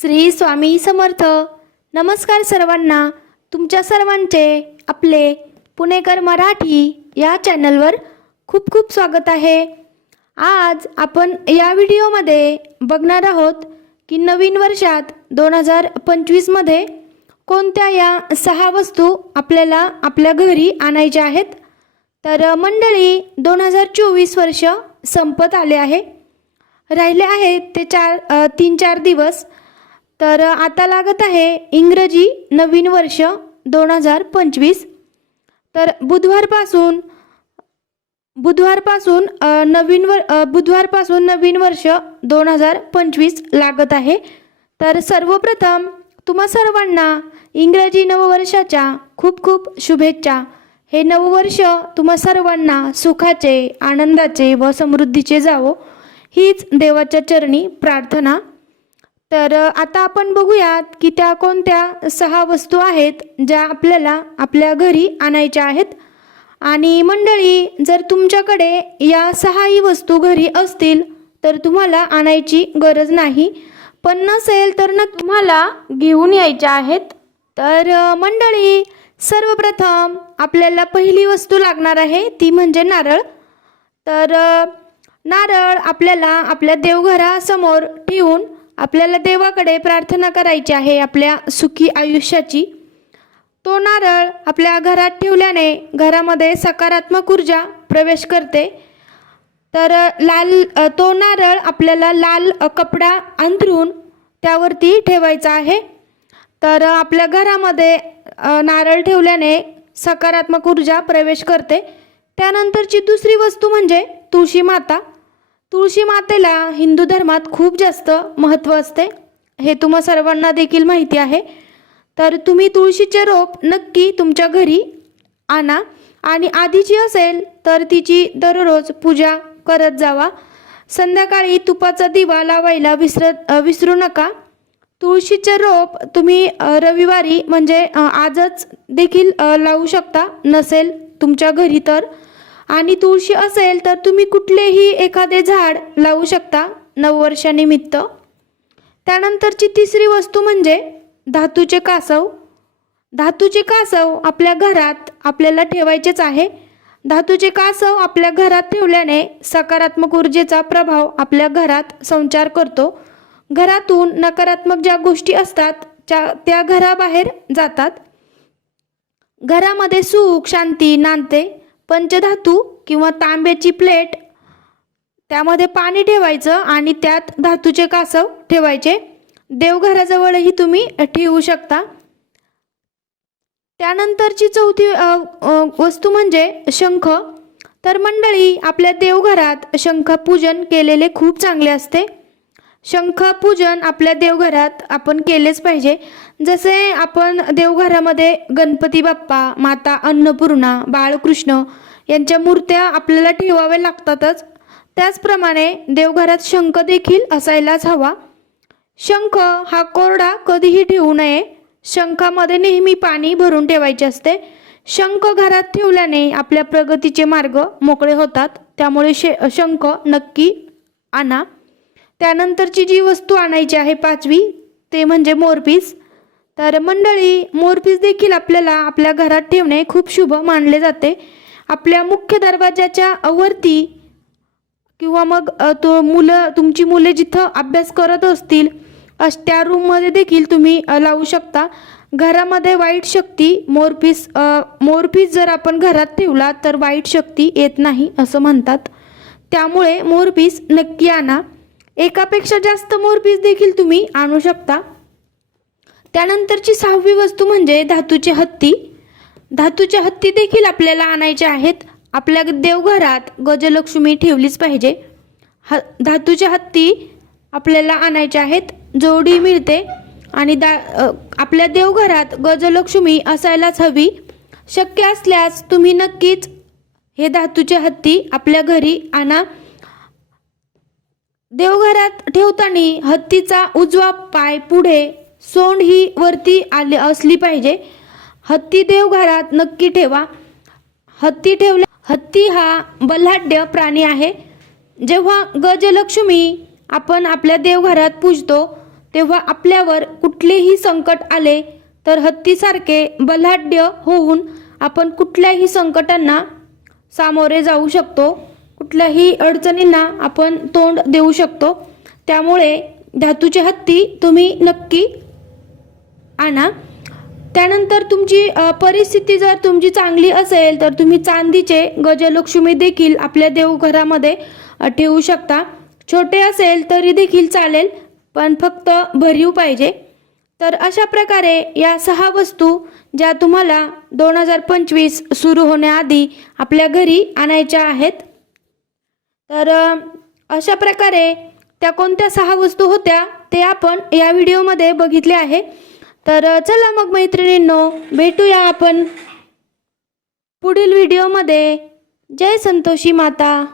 श्री स्वामी समर्थ. नमस्कार सर्वांना. तुमच्या सर्वांचे आपले पुणेकर मराठी या चॅनलवर खूप खूप स्वागत आहे. आज आपण या व्हिडिओमध्ये बघणार आहोत की नवीन वर्षात दोन हजार पंचवीसमध्ये कोणत्या या सहा वस्तू आपल्याला आपल्या घरी आणायच्या आहेत? तर मंडळी दोन हजार चोवीस वर्ष संपत आले आहे. राहिले आहेत ते चार तीन चार दिवस. तर आता लागत आहे इंग्रजी नवीन वर्ष दोन हजार पंचवीस. तर बुधवारपासून बुधवारपासून नवीन वर बुधवारपासून नवीन वर्ष दोन हजार पंचवीस लागत आहे. तर सर्वप्रथम तुम्हा सर्वांना इंग्रजी नववर्षाच्या खूप खूप शुभेच्छा. हे नववर्ष तुम्हा सर्वांना सुखाचे आनंदाचे व समृद्धीचे जावो. हीच देवाच्या चरणी प्रार्थना तर आता आपण बघूयात की त्या कोणत्या सहा वस्तू आहेत ज्या आपल्याला आपल्या घरी आणायच्या आहेत. आणि मंडळी जर तुमच्याकडे या सहाही वस्तू घरी असतील तर तुम्हाला आणायची गरज नाही. पण नसेल तर न तुम्हाला घेऊन यायच्या आहेत. तर मंडळी सर्वप्रथम आपल्याला पहिली वस्तू लागणार आहे ती म्हणजे नारळ. तर नारळ आपल्याला आपल्या देवघरासमोर ठेवून आपल्याला देवाकडे प्रार्थना करायची आहे आपल्या सुखी आयुष्याची. तो नारळ आपल्या घरात ठेवल्याने घरामध्ये सकारात्मक ऊर्जा प्रवेश करते. तर लाल तो नारळ आपल्याला लाल कपडा अंथरून त्यावरती ठेवायचा आहे. तर आपल्या घरामध्ये नारळ ठेवल्याने सकारात्मक ऊर्जा प्रवेश करते. त्यानंतरची दुसरी वस्तू म्हणजे तुळशी माता. तुळशी मातेला हिंदू धर्मात खूप जास्त महत्त्व असते. हे तुम्हा सर्वांना देखील माहिती आहे. तर तुम्ही तुळशीचे रोप नक्की तुमच्या घरी आणा. आणि आधीची असेल तर तिची दररोज पूजा करत जावा. संध्याकाळी तुपाचा दिवा लावायला विसरत विसरू नका. तुळशीचे रोप तुम्ही रविवारी म्हणजे आजच देखील लावू शकता. नसेल तुमच्या घरी तर. आणि तुळशी असेल तर तुम्ही कुठलेही एखादे झाड लावू शकता नववर्षानिमित्त. त्यानंतरची तिसरी वस्तू म्हणजे धातूचे कासव. धातूचे कासव आपल्या घरात आपल्याला ठेवायचेच आहे. धातूचे कासव आपल्या घरात ठेवल्याने सकारात्मक ऊर्जेचा प्रभाव आपल्या घरात संचार करतो. घरातून नकारात्मक ज्या गोष्टी असतात त्या त्या घराबाहेर जातात. घरामध्ये सुख शांती नांदते. पंचधातू किंवा तांब्याची प्लेट त्यामध्ये पाणी ठेवायचं आणि त्यात धातूचे कासव ठेवायचे. देवघराजवळही तुम्ही ठेवू शकता. त्यानंतरची चौथी वस्तू म्हणजे शंख. तर मंडळी आपल्या देवघरात शंखपूजन केलेले खूप चांगले असते. शंखपूजन आपल्या देवघरात आपण केलेच पाहिजे. जसे आपण देवघरामध्ये गणपती बाप्पा माता अन्नपूर्णा बाळकृष्ण यांच्या मूर्त्या आपल्याला ठेवाव्या लागतातच. त्याचप्रमाणे देवघरात शंख देखील असायलाच हवा. शंख हा कोरडा कधीही ठेवू नये. शंखामध्ये नेहमी पाणी भरून ठेवायचे असते. शंख घरात ठेवल्याने आपल्या प्रगतीचे मार्ग मोकळे होतात. त्यामुळे शे शंख नक्की आणा. त्यानंतरची जी वस्तू आणायची आहे पाचवी ते म्हणजे मोरपीस. तर मंडळी मोरपीस देखील आपल्याला आपल्या घरात ठेवणे खूप शुभ मानले जाते. आपल्या मुख्य दरवाजाच्या अवरती किंवा मग तो मुलं तुमची मुले जिथं अभ्यास करत असतील अश त्या रूममध्ये देखील तुम्ही लावू शकता. घरामध्ये वाईट शक्ती मोरपीस मोरपीस जर आपण घरात ठेवला तर वाईट शक्ती येत नाही असं म्हणतात. त्यामुळे मोरपीस नक्की आणा. एकापेक्षा जास्त मोरपीस देखील तुम्ही आणू शकता. त्यानंतरची सहावी वस्तू म्हणजे धातूचे हत्ती. धातूचे हत्ती देखील आपल्याला आणायचे आहेत. आपल्या देवघरात गजलक्ष्मी ठेवलीच पाहिजे. ह धातूचे हत्ती आपल्याला आणायचे आहेत. जोडी मिळते आणि दा आपल्या देवघरात गजलक्ष्मी असायलाच हवी. शक्य असल्यास तुम्ही नक्कीच हे धातूचे हत्ती आपल्या घरी आणा. देवघरात ठेवताना हत्तीचा उजवा पाय पुढे सोंड ही वरती आली असली पाहिजे. हत्ती देवघरात नक्की ठेवा. हत्ती ठेवल्या हत्ती हा बल्हाढ्य प्राणी आहे. जेव्हा गजलक्ष्मी आपण आपल्या देवघरात पूजतो तेव्हा आपल्यावर कुठलेही संकट आले तर हत्तीसारखे बलाढ्य होऊन आपण कुठल्याही संकटांना सामोरे जाऊ शकतो. कुठल्याही अडचणींना आपण तोंड देऊ शकतो. त्यामुळे धातूचे हत्ती तुम्ही नक्की आणा. त्यानंतर तुमची परिस्थिती जर तुमची चांगली असेल तर तुम्ही चांदीचे गजलक्ष्मी देखील आपल्या देवघरामध्ये ठेवू शकता. छोटे असेल तरी देखील चालेल पण फक्त भरीव पाहिजे. तर अशा प्रकारे या सहा वस्तू ज्या तुम्हाला दोन हजार पंचवीस सुरू होण्याआधी आपल्या घरी आणायच्या आहेत तर अशा प्रकारे त्या कोणत्या सहा वस्तू होत्या ते आपण या व्हिडिओमध्ये बघितले आहे. तर चला मग मैत्रिणींनो भेटूया आपण पुढील व्हिडिओमध्ये. जय संतोषी माता.